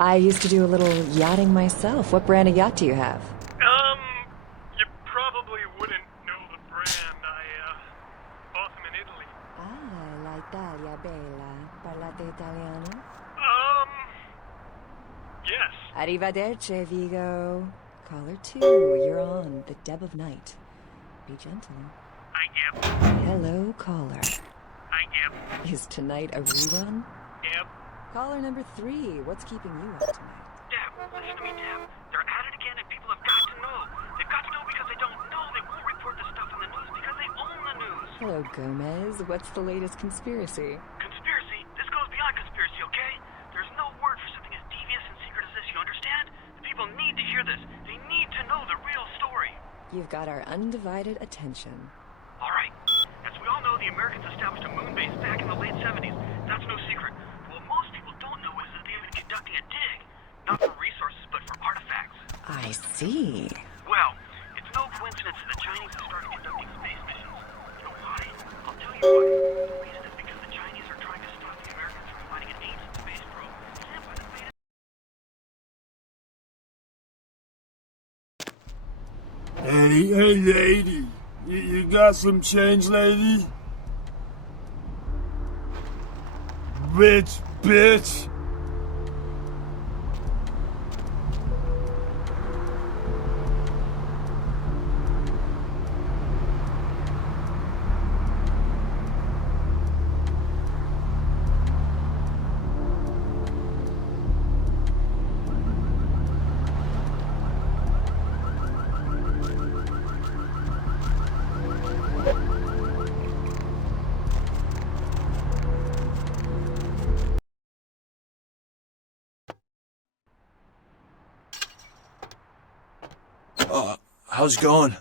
I used to do a little yachting myself. What brand of yacht do you have? You probably wouldn't know the brand. I bought them in Italy. Ah, la Italia bella. Parlate italiano? Yes. Arrivederci, Vigo. Caller 2, you're on the Deb of Night. Be gentle. I am. Hello, caller. I am. Is tonight a rerun? Yep. Caller number 3, what's keeping you up tonight? Deb, listen to me, Deb. They're at it again and people have got to know. They've got to know because they don't know. They won't report the stuff in the news because they own the news. Hello, Gomez. What's the latest conspiracy? Conspiracy? This goes beyond conspiracy, okay? There's no word for something as devious and secret as this, you understand? The people need to hear this. They need to know the real story. You've got our undivided attention. All right. As we all know, the Americans established a moon base back in the late 70s. That's no secret. What most people don't know is that they've been conducting a dig. Not for resources, but for artifacts. I see. Well, it's no coincidence that the Chinese have started conducting space missions. You know why? I'll tell you why. The reason is because the Chinese are trying to stop the Americans from finding an ancient space probe sent by the fate. Hey, lady. You got some change, lady? Bitch. How's it going?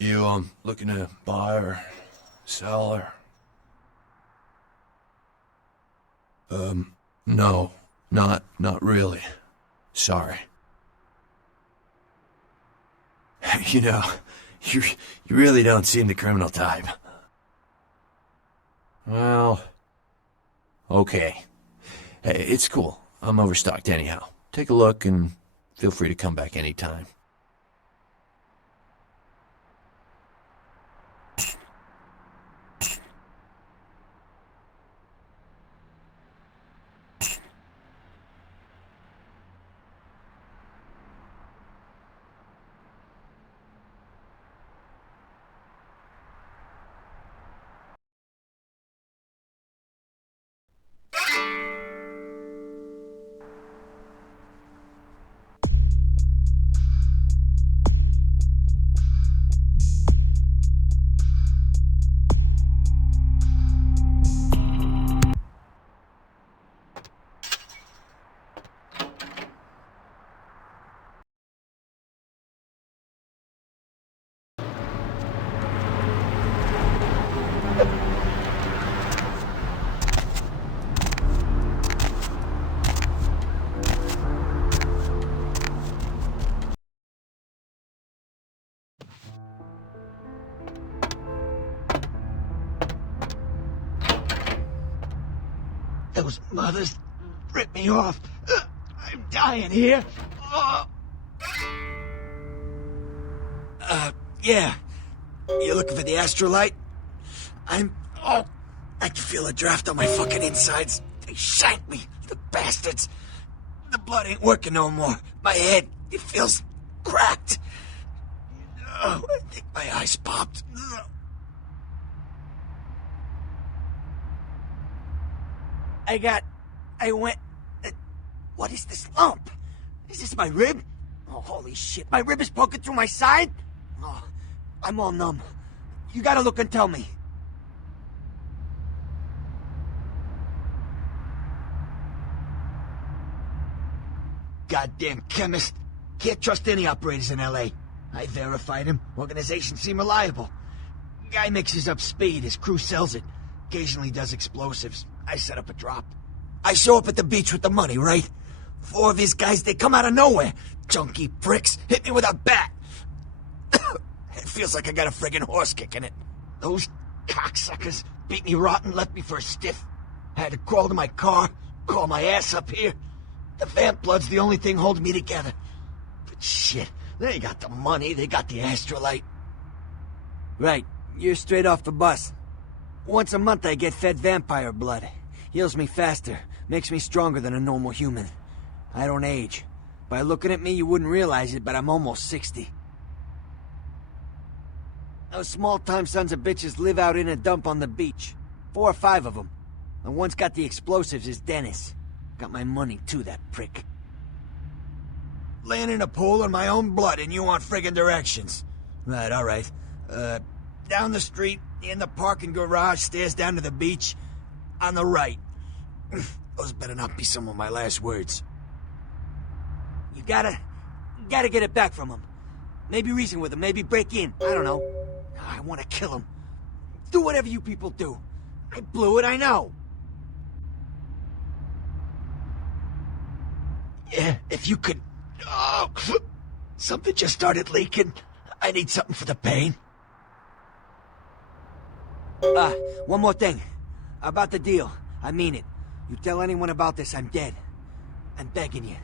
You, looking to buy or sell or... No, not really. Sorry. You know, you really don't seem the criminal type. Well, okay. Hey, it's cool. I'm overstocked anyhow. Take a look and feel free to come back anytime. Those mothers ripped me off. I'm dying here. Yeah. You looking for the astrolite? I can feel a draft on my fucking insides. They shanked me, the bastards. The blood ain't working no more. My head, it feels cracked. Oh, I think my eyes popped. What is this lump? Is this my rib? Oh, holy shit, my rib is poking through my side? Oh, I'm all numb. You gotta look and tell me. Goddamn chemist. Can't trust any operators in L.A. I verified him. Organization seem reliable. Guy mixes up speed, his crew sells it. Occasionally does explosives. I set up a drop. I show up at the beach with the money, right? 4 of his guys, they come out of nowhere. Junky pricks hit me with a bat. It feels like I got a friggin' horse kick in it. Those cocksuckers beat me rotten, left me for a stiff. Had to crawl to my car, crawl my ass up here. The vamp blood's the only thing holding me together. But shit, they got the money, they got the astrolite. Right, you're straight off the bus. Once a month I get fed vampire blood. Heals me faster, makes me stronger than a normal human. I don't age. By looking at me, you wouldn't realize it, but I'm almost 60. Those small-time sons of bitches live out in a dump on the beach. 4 or 5 of them. The one's got the explosives is Dennis. Got my money too, that prick. Laying in a pool in my own blood and you want friggin' directions. Right, alright. Down the street, in the parking garage, stairs down to the beach. On the right. Those better not be some of my last words. You gotta get it back from him. Maybe reason with him, maybe break in. I don't know. I wanna kill him. Do whatever you people do. I blew it, I know. Yeah, if you could... Oh, something just started leaking. I need something for the pain. One more thing. About the deal. I mean it. You tell anyone about this, I'm dead. I'm begging you.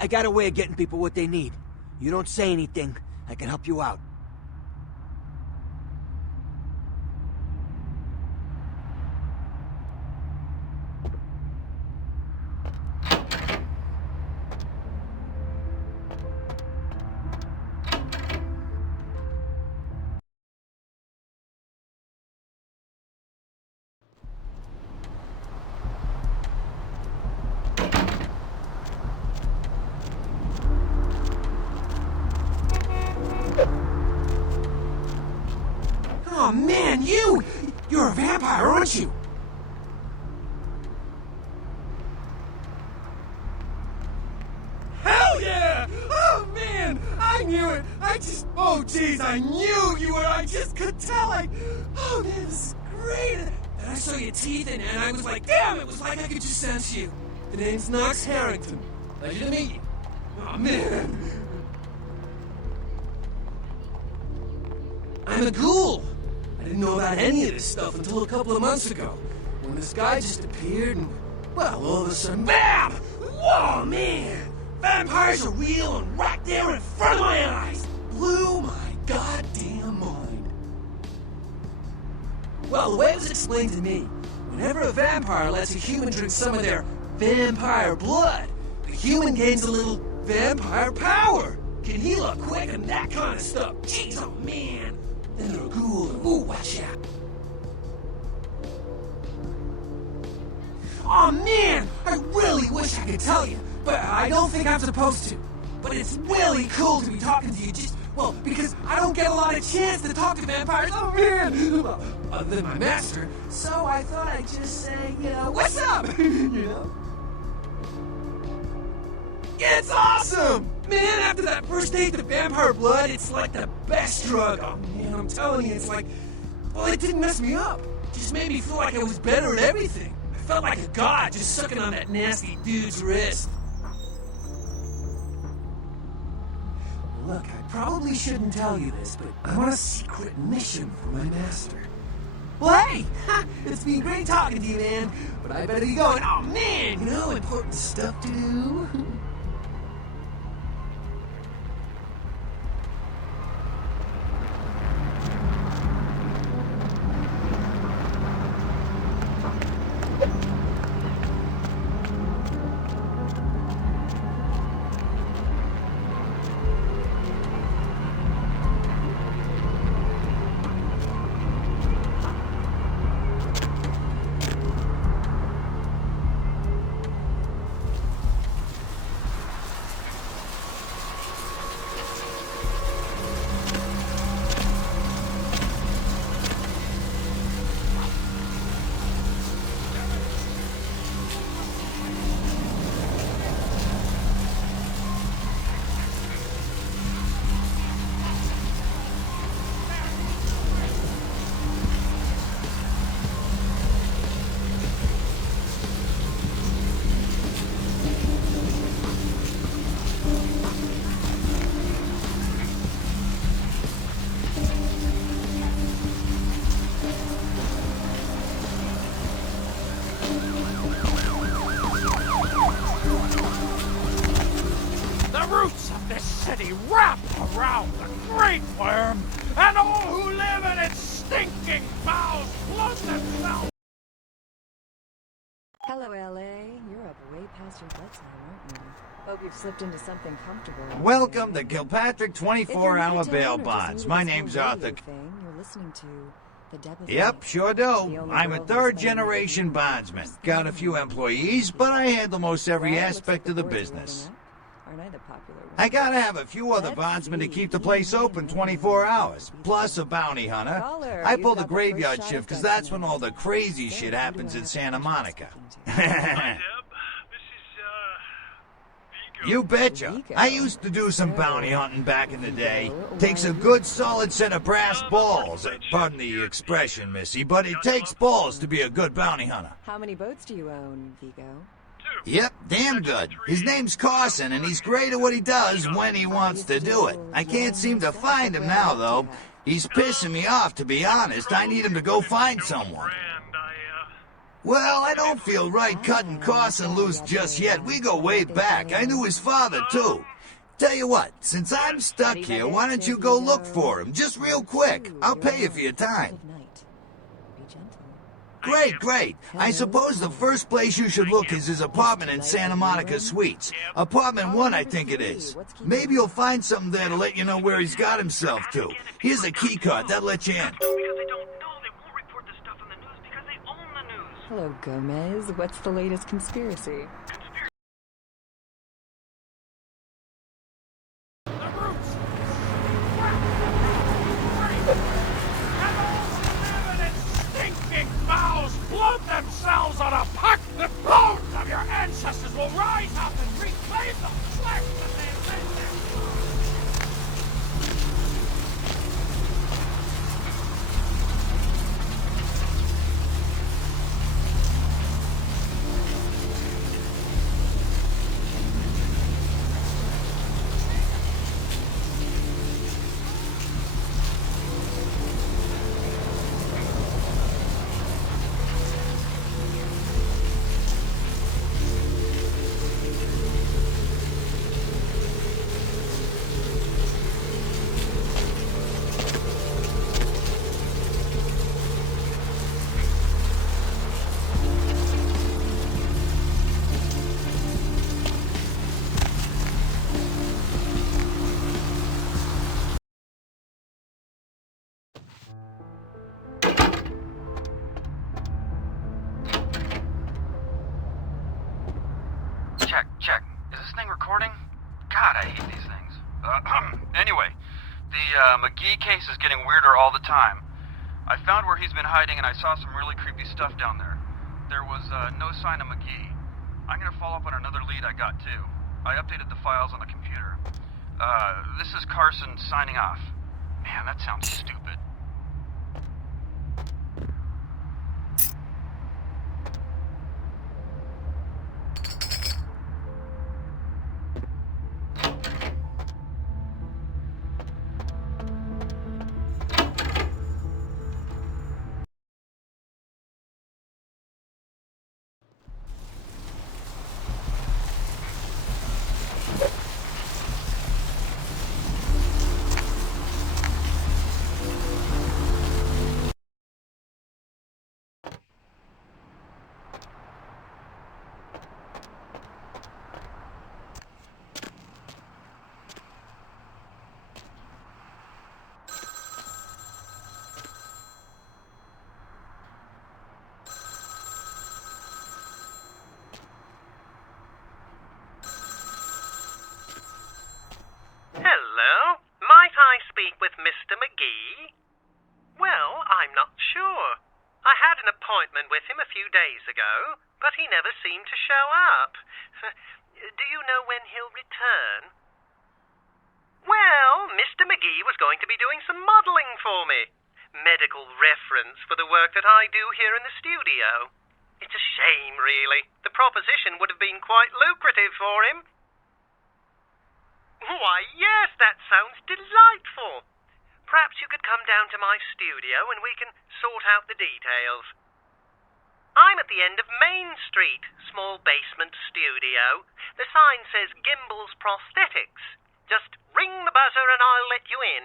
I got a way of getting people what they need. You don't say anything, I can help you out. Oh man, you're a vampire, aren't you? Hell yeah! Oh man, I knew it! Oh jeez, I knew you were, I just could tell, oh man, this is great! And I saw your teeth and I was like, damn, it was like I could just sense you. The name's Knox Harrington. Pleasure to meet you. Oh man. I'm a ghoul. I didn't know about any of this stuff until a couple of months ago, when this guy just appeared and, well, all of a sudden, BAM! Whoa, man! Vampires are real and right there in front of my eyes! Blew my goddamn mind. Well, the way it was explained to me, whenever a vampire lets a human drink some of their vampire blood, the human gains a little vampire power, can heal up quick and that kind of stuff. Jeez, oh man! Then they're a ghoul and ooh, watch out. Oh man, I really wish I could tell you, but I don't think I'm supposed to. But it's really cool to be talking to you just, well, because I don't get a lot of chance to talk to vampires, oh man! Well, other than my master, so I thought I'd just say, you know, what's up? You know? It's awesome! Man, after that first date to vampire blood, it's like the best drug. Oh man, I'm telling you, it's like, well, it didn't mess me up. It just made me feel like I was better at everything. I felt like a god just sucking on that nasty dude's wrist. Look, I probably shouldn't tell you this, but I'm on a secret mission for my master. Well, hey! It's been great talking to you, man. But I better be going. Oh man, you know, important stuff to do. be wrapped around the great worm, and all who live in its stinking bowels float themselves. Hello, L.A. You're up way past your bedtime, aren't you? Hope you've slipped into something comfortable. Welcome to Kilpatrick If you're new 24-hour to bail town or just bonds. new to My this name's whole Arthur. radio thing, you're listening to the Deb of Yep, Night. sure The do. only I'm a girl who's third been in the generation room bondsman. first Got a thing few in the employees, morning. but I handle most every Well, looks aspect like of the boards are business. loading up. Aren't I the popular one? I gotta have a few other Let's bondsmen to see. keep the place open 24 hours, plus a bounty hunter. Caller, I you've pull the got the graveyard first shot shift of because death that's when tonight. all the crazy So, shit who do happens I in have Santa the pleasure of Monica. Hi, speaking to? Deb. This is, Vigo. You betcha. Vigo. I used to do some So, bounty hunting back in the day. Vigo, Takes a why- good solid set of brass balls. Pardon the expression, missy, but it takes balls to be a good bounty hunter. How many boats do you own, Vigo? Yep, damn good. His name's Carson, and he's great at what he does when he wants to do it. I can't seem to find him now, though. He's pissing me off, to be honest. I need him to go find someone. And Well, I don't feel right cutting Carson loose just yet. We go way back. I knew his father, too. Tell you what, since I'm stuck here, why don't you go look for him, just real quick? I'll pay you for your time. Good night. Be gentle. Great, great. I suppose the first place you should look is his apartment in Santa Monica Suites. Apartment 1, I think it is. Maybe you'll find something there to let you know where he's got himself to. Here's a key card, that'll let you in. because they don't know, they won't report the stuff on the news because they own the news. Hello, Gomez. What's the latest conspiracy? The roots wrapped around the great worm, and all who live in its stinking bowels float themselves on a puck. The bones of your ancestors will rise up and reclaim the flesh that they lived in. Check. Is this thing recording? God, I hate these things. Anyway, the McGee case is getting weirder all the time. I found where he's been hiding and I saw some really creepy stuff down there. There was no sign of McGee. I'm gonna follow up on another lead I got too. I updated the files on the computer. This is Carson signing off. Man, that sounds stupid. Hello? Might I speak with Mr. McGee? Well, I'm not sure. I had an appointment with him a few days ago, but he never seemed to show up. Do you know when he'll return? Well, Mr. McGee was going to be doing some modeling for me. Medical reference for the work that I do here in the studio. It's a shame, really. The proposition would have been quite lucrative for him. Why, yes, that sounds delightful. Perhaps you could come down to my studio and we can sort out the details. I'm at the end of Main Street, small basement studio. The sign says Gimbals Prosthetics. Just ring the buzzer and I'll let you in.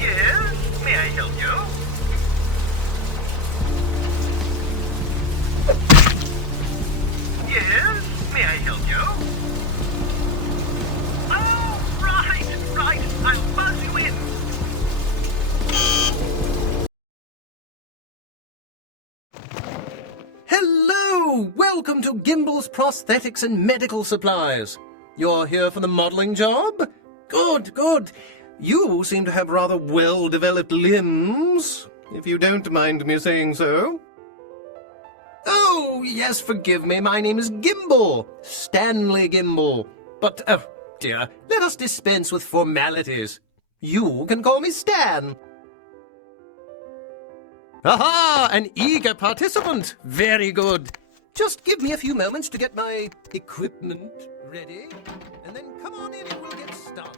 Yes, may I help you? Yes, may I help you? Oh, right, I'll buzz you in. Hello! Welcome to Gimble's Prosthetics and Medical Supplies. You're here for the modeling job? Good, good. You seem to have rather well-developed limbs, if you don't mind me saying so. Oh, yes, forgive me. My name is Gimble. Stanley Gimble. But, oh, dear, let us dispense with formalities. You can call me Stan. Aha! An eager participant! Very good. Just give me a few moments to get my equipment ready, and then come on in and we'll get started.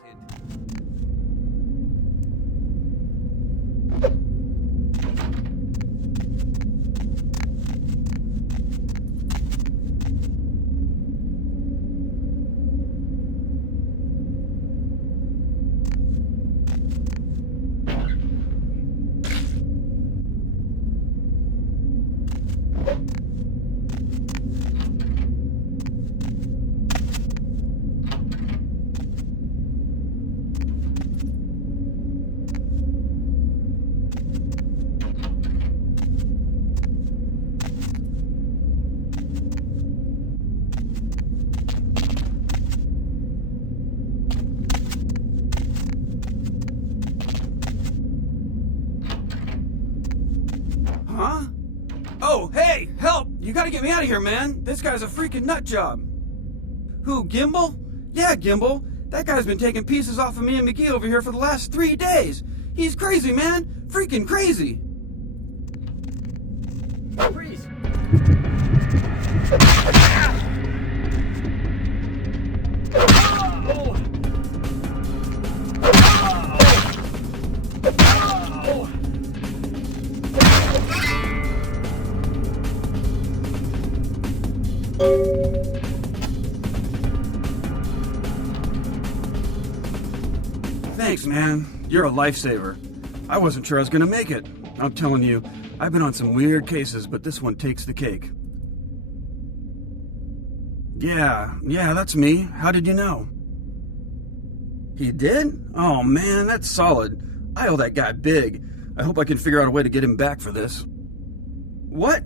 Huh? Oh, hey, help! You gotta get me out of here, man! This guy's a freaking nut job! Who, Gimble? Yeah, Gimble. That guy's been taking pieces off of me and McGee over here for the last 3 days! He's crazy, man! Freaking crazy! Freeze! Thanks, man. You're a lifesaver. I wasn't sure I was gonna make it. I'm telling you, I've been on some weird cases, but this one takes the cake. Yeah, that's me. How did you know? He did? Oh man, that's solid. I owe that guy big. I hope I can figure out a way to get him back for this. What?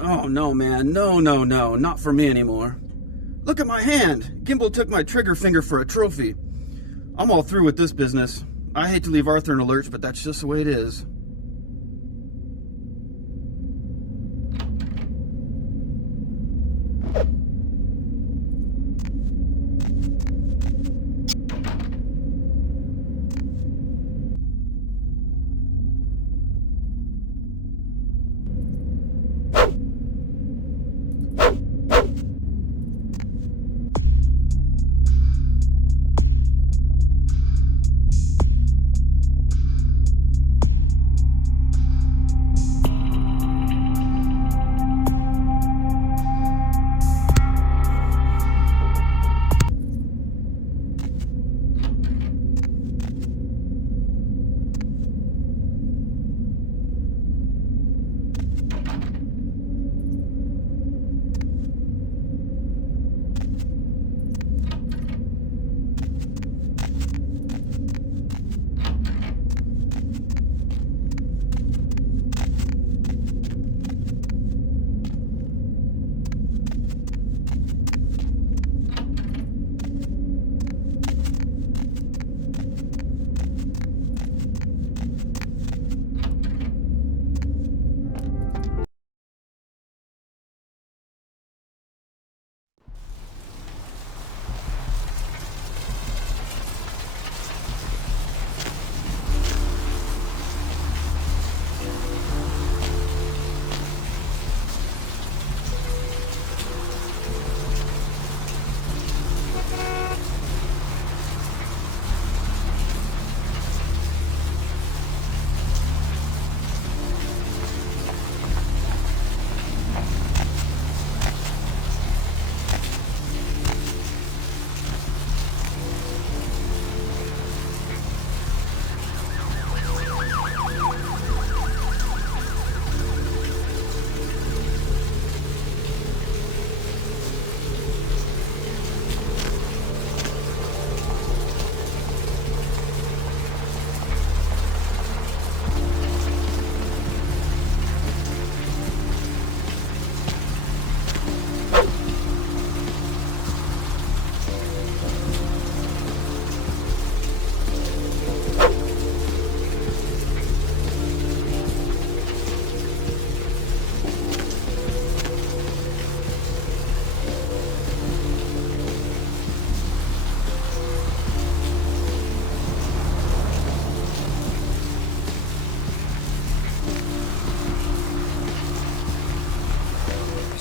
Oh no, man. No, not for me anymore. Look at my hand. Gimble took my trigger finger for a trophy. I'm all through with this business. I hate to leave Arthur in a lurch, but that's just the way it is.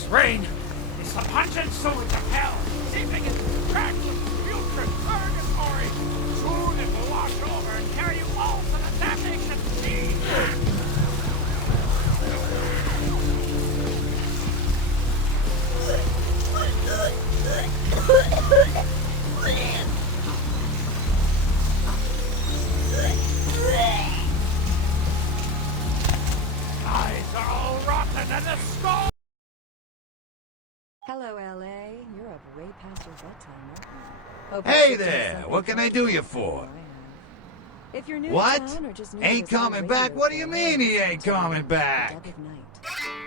rain. It's the pungent sewage of hell, seeping into the tracks of putrid purgatory. Soon it will wash over and carry you all to the damnation sea. Eyes are all rotten and the skull. Hello, LA. You're up way past your bedtime, aren't you? Hope Hey it's there, something what can I do you for? I am. If you're new What? to town or just new Ain't to this coming radio back? What do you show, mean he ain't listen to coming the back? Deb of Night.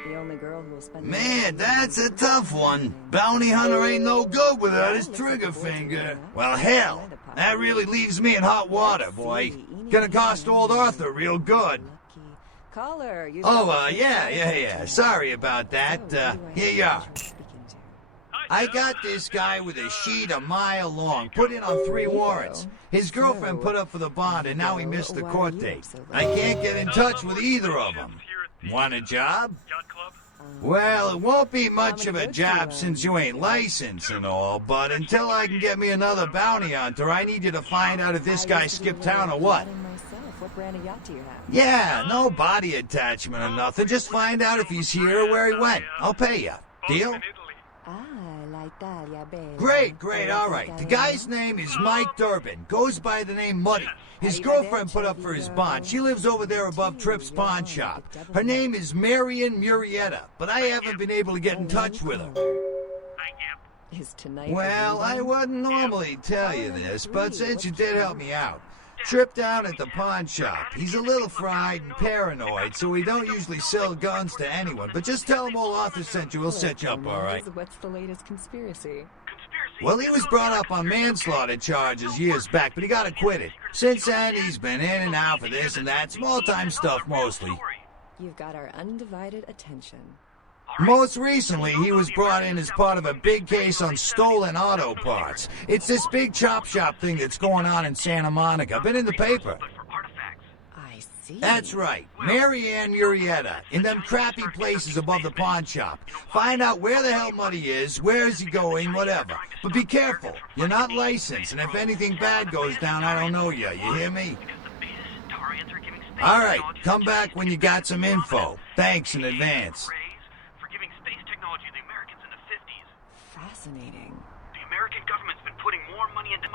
The only girl who will spend the Man, night that's a with tough you. one. Bounty hunter ain't no good without his trigger finger. Well, hell, that really leaves me in hot water, boy. Gonna cost old Arthur real good. Lucky. Caller, you Yeah. Sorry about that. Here you are. I got this guy with a sheet a mile long, put in on 3 warrants. His girlfriend put up for the bond, and now he missed the court date. I can't get in touch with either of them. Want a job? Yacht Club? Well, it won't be much of a job since you ain't licensed and all, but until I can get me another bounty hunter, I need you to find out if this guy skipped town or what. What brand of yacht do you have? Yeah, no body attachment or nothing. Just find out if he's here or where he went. I'll pay you. Deal? Ah, l'Italia bella. Great, all right. The guy's name is Mike Durbin. Goes by the name Muddy. His girlfriend put up for his bond. She lives over there above Tripp's pawn shop. Her name is Marion Murrieta, but I haven't been able to get in touch with her. Is tonight Well, I wouldn't normally tell you this, but since you did help me out. Trip down at the pawn shop. He's a little fried and paranoid, so we don't usually sell guns to anyone. But just tell him old Arthur sent you. He'll set you up all right. What's the latest conspiracy? Well, he was brought up on manslaughter charges years back, but he got acquitted. Since then, he's been in and out for this and that. Small-time stuff, mostly. You've got our undivided attention. Most recently, he was brought in as part of a big case on stolen auto parts. It's this big chop shop thing that's going on in Santa Monica. Been in the paper. I see. That's right. Marianne Murrieta, in them crappy places above the pawn shop. Find out where the hell Muddy is, where is he going, whatever. But be careful. You're not licensed, and if anything bad goes down, I don't know you. You hear me? All right. Come back when you got some info. Thanks in advance. Fascinating. The American government's been putting more money into